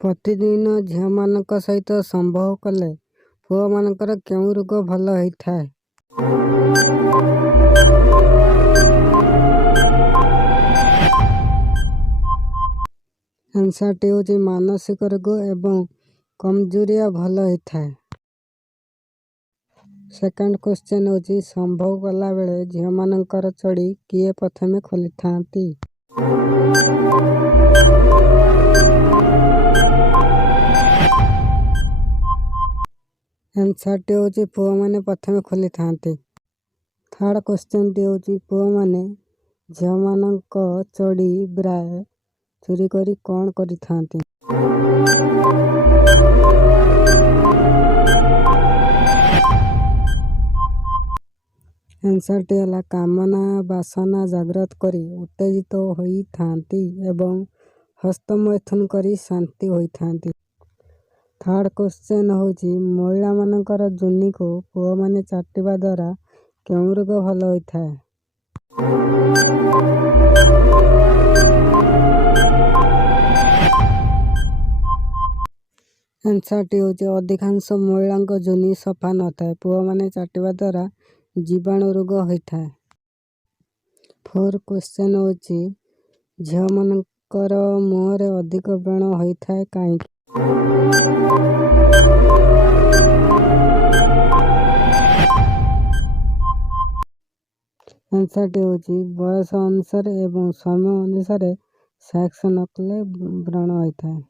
ପ୍ରତିଦିନ ଝିଅମାନଙ୍କ ସହିତ ସମ୍ଭୋଗ କଲେ ପୁଅମାନଙ୍କର କେଉଁ ରୋଗ ଭଲ ହୋଇଥାଏ? ଆନ୍ସରଟି ହେଉଛି ମାନସିକ ରୋଗ ଏବଂ କମଜୋରିଆ ଭଲ ହୋଇଥାଏ। ସେକେଣ୍ଡ କ୍ୱେଶ୍ଚନ୍ ହେଉଛି ସମ୍ଭୋଗ କଲାବେଳେ ଝିଅମାନଙ୍କର ଚଡ଼ି କିଏ ପ୍ରଥମେ ଖୋଲିଥାନ୍ତି? ଆନ୍ସରଟି ହେଉଛି ପୁଅମାନେ ପ୍ରଥମେ ଖୋଲିଥାନ୍ତି। ଥାର୍ଡ଼ କ୍ୱେଶ୍ଚନ୍ଟି ହେଉଛି ପୁଅମାନେ ଝିଅମାନଙ୍କ ଚଡ଼ି ବ୍ରାଏ ଚୋରି କରି କ'ଣ କରିଥାନ୍ତି? ଆନ୍ସରଟି ହେଲା କାମନା ବାସନା ଜାଗ୍ରତ କରି ଉତ୍ତେଜିତ ହୋଇଥାନ୍ତି ଏବଂ ହସ୍ତମୈଥୁନ କରି ଶାନ୍ତି ହୋଇଥାନ୍ତି। ଥାର୍ଡ଼ କ୍ୱେଶ୍ଚନ୍ ହେଉଛି ମହିଳାମାନଙ୍କର ଯୋନିକୁ ପୁଅମାନେ ଚାଟିବା ଦ୍ୱାରା କେଉଁ ରୋଗ ଭଲ ହୋଇଥାଏ? ଆନ୍ସରଟି ହେଉଛି ଅଧିକାଂଶ ମହିଳାଙ୍କ ଯୋନି ସଫା ନଥାଏ। ପୁଅମାନେ ଚାଟିବା ଦ୍ୱାରା ଜୀବାଣୁ ରୋଗ ହୋଇଥାଏ। ଫୋର୍ଥ କ୍ୱେଶ୍ଚନ୍ ହେଉଛି ଝିଅମାନଙ୍କର ମୁହଁରେ ଅଧିକ ବ୍ରଣ ହୋଇଥାଏ କାହିଁକି? ଆନ୍ସରଟି ହେଉଛି ବୟସ ଅନୁସାରେ ଏବଂ ସମୟ ଅନୁସାରେ ସେକ୍ସ ନ କଲେ ବ୍ରଣ ହୋଇଥାଏ।